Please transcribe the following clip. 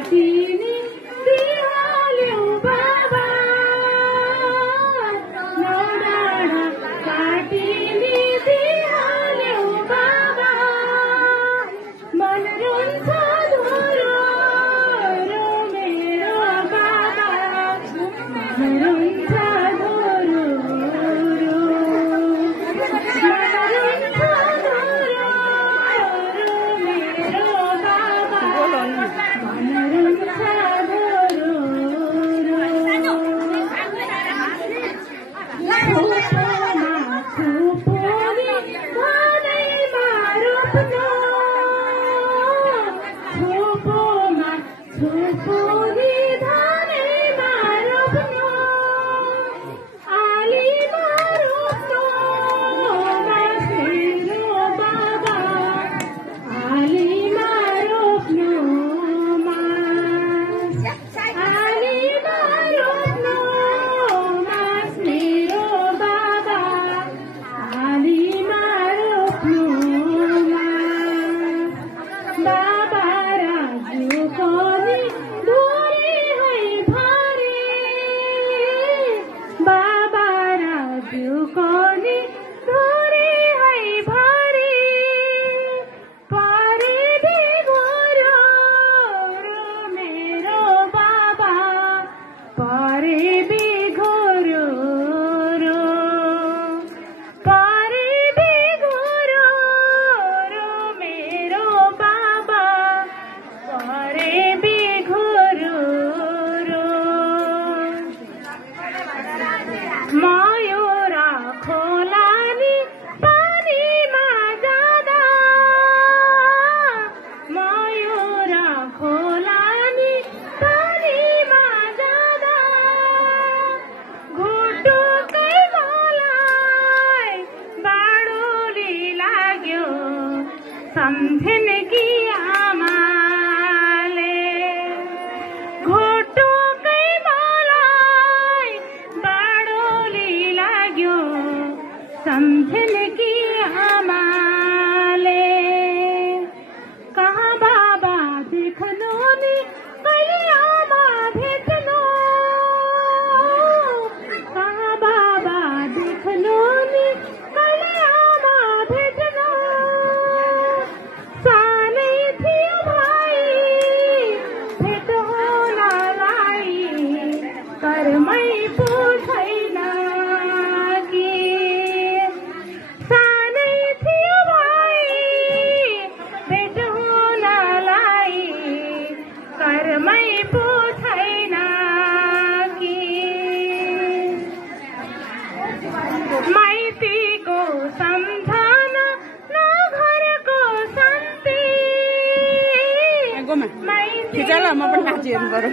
काटिनी दिहाल्यौ बाबा नौ डाँडा काटिनी दिहाल्यौ बाबा मन रुन्छ धुरो रो मेरो बाबा मन रुन्छ धुरो रो सम्झन की आमाले घोटो कै मलाई बाडोली लाग्यो सम्झन की आमाले कहाँ बाबा देख्नु नि कहिले आमा भेट्नु कहाँ बाबा देख्नु नि कहिले आमा भेट्नु सानै थियो भाइ भेट हुनलाई कर्मै पो छैन कि सानै थियो भाइ भेट हुनलाई कर्मै पो छैन कि माइतीको सम्झना न घरको शान्ति खिचेर म पनि नाचिहेर्नु पर्यो।